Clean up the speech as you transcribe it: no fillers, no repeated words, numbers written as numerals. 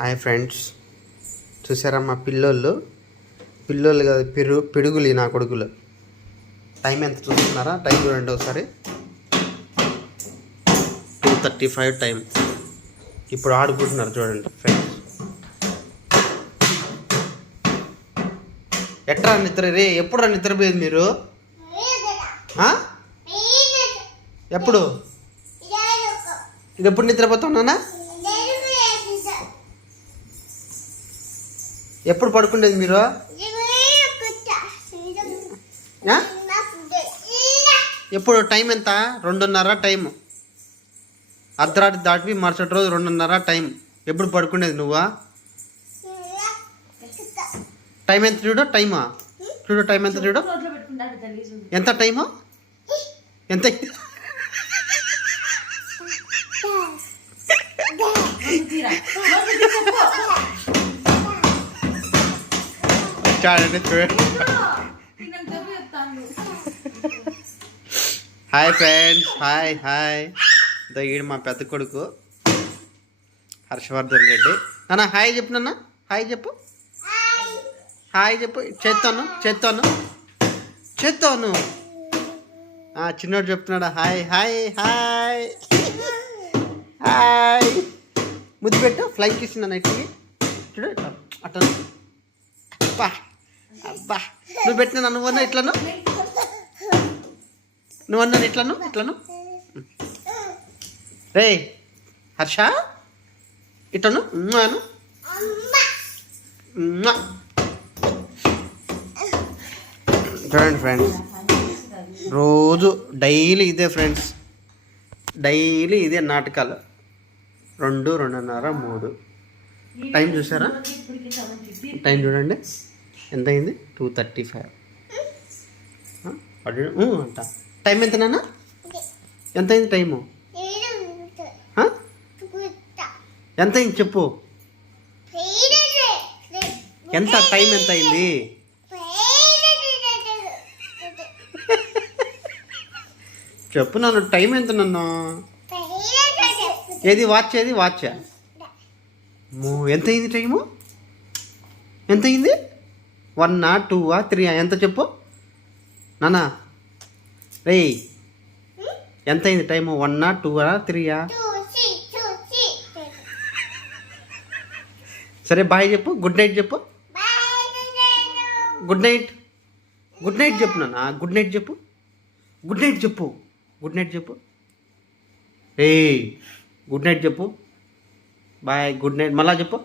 Hi friends, చూసారా మా పిల్లోళ్ళు కాదు పిడుగులు నా కొడుకులు. టైం ఎంత చూస్తున్నారా? టైం చూడండి ఒకసారి. 2:35 టైం. ఇప్పుడు ఆడుకుంటున్నారు చూడండి ఫ్రెండ్స్. ఎట్రా నిద్ర రే? ఎప్పుడు రా నిద్రపోయేది మీరు? ఎప్పుడు? ఇది ఎప్పుడు నిద్రపోతున్నానా? ఎప్పుడు పడుకునేది మీరు? ఎప్పుడు? టైం ఎంత? 2:30 టైం. అర్ధరాత్రి దాటి మరుసటి రోజు 2:30 టైం. ఎప్పుడు పడుకునేది నువ్వా? టైం ఎంత చూడు? టైమా చూడు, టైం ఎంత చూడు. ఎంత టైము? ఎంత? చూడండి. Hi friends, hi. ఈడు మా పెద్ద కొడుకు హర్షవర్ధన్ రెడ్డి. అన్న హాయ్ చెప్పు. నాన్న హాయ్ చెప్పు. చేస్తాను. చిన్నోడు చెప్తున్నాడు హాయ్. ముద్దు పెట్టు. ఫ్లై కిస్ నైట్కి చూడు. అట్టను అబ్బా నువ్వు పెట్టినా నువ్వన్నా ఇట్లను, నువ్వన్నా ఇట్లను రే హర్ష ఇట్లను చూడండి ఫ్రెండ్స్. రోజు డైలీ ఇదే ఫ్రెండ్స్, డైలీ ఇదే నాటకాలు. 2, 2:30, 3. టైం చూసారా? టైం చూడండి ఎంత అయింది. 2:35 అంట. టైం ఎంత నాన్న? ఎంత అయింది టైము? ఎంత అయింది చెప్పు. ఎంత టైం ఎంత అయింది? చెప్పు నన్ను. టైం ఎంత నన్ను? ఏది వాచ్? ఎంత అయింది టైము? ఎంత అయింది? 1, 2, 3 ఎంత చెప్పు నానా? రే ఎంత అయింది టైము? 1, 2, 3? సరే బాయ్ చెప్పు. గుడ్ నైట్ చెప్పు. గుడ్ నైట్ చెప్పు నాన్న. గుడ్ నైట్ చెప్పు. రే గుడ్ నైట్ చెప్పు. బాయ్. గుడ్ నైట్ మళ్ళా చెప్పు.